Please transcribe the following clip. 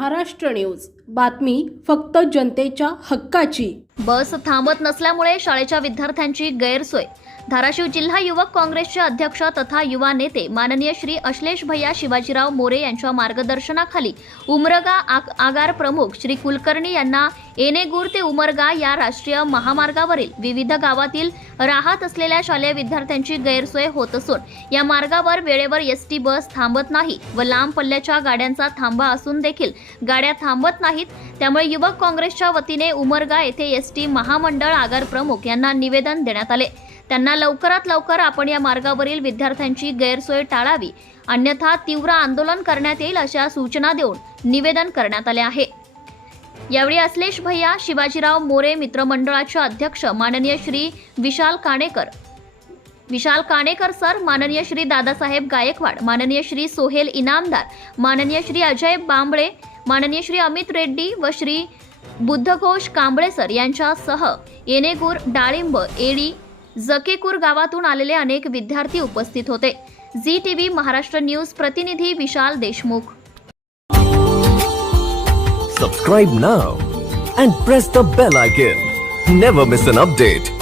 Maharashtra news. बातमी फक्त जनतेच्या हक्काची. बस थांबत नसल्यामुळे शाळेच्या विद्यार्थ्यांची गैरसोय. धाराशिव जिल्हा युवक काँग्रेसचे अध्यक्ष तथा युवा नेते माननीय श्री अश्लेष भैया शिवाजीराव मोरे यांच्या मार्गदर्शनाखाली उमरगा आग- आगार प्रमुख श्री कुलकर्णी यांना एनेगूर ते उमरगा या राष्ट्रीय महामार्गावरील विविध गावातील राहत असलेल्या शालेय विद्यार्थ्यांची गैरसोय होत असून या मार्गावर वेळेवर एस टी बस थांबत नाही व लांब पल्ल्याच्या गाड्यांचा थांबा असून देखील गाड्या थांबत नाहीत. त्यामुळे युवक काँग्रेसच्या वतीने उमरगा येथे एस टी महामंडळ आगार प्रमुख यांना निवेदन देण्यात आले. त्यांना लवकरात लवकर आपण या मार्गावरील विद्यार्थ्यांची गैरसोय टाळावी. अन्यथा तीव्र आंदोलन करण्यात येईल अशा सूचना देऊन निवेदन करण्यात आले आहे. यावेळी असलेश भैया शिवाजीराव मोरे मित्रमंडळाचे अध्यक्ष माननीय श्री विशाल काणेकर विशाल काणेकर सर माननीय श्री दादासाहेब गायकवाड माननीय श्री सोहेल इनामदार माननीय श्री अजय बांबळे माननीय श्री अमित रेड्डी व श्री बुद्धघोष कांबळेसर यांच्यासह येनेगूर डाळिंब एडी जकेकूर गावातून आलेले अनेक विद्यार्थी उपस्थित होते. झी व्ही महाराष्ट्र न्यूज प्रतिनिधी Vishal Deshmukh. Subscribe now and press the bell icon never miss an update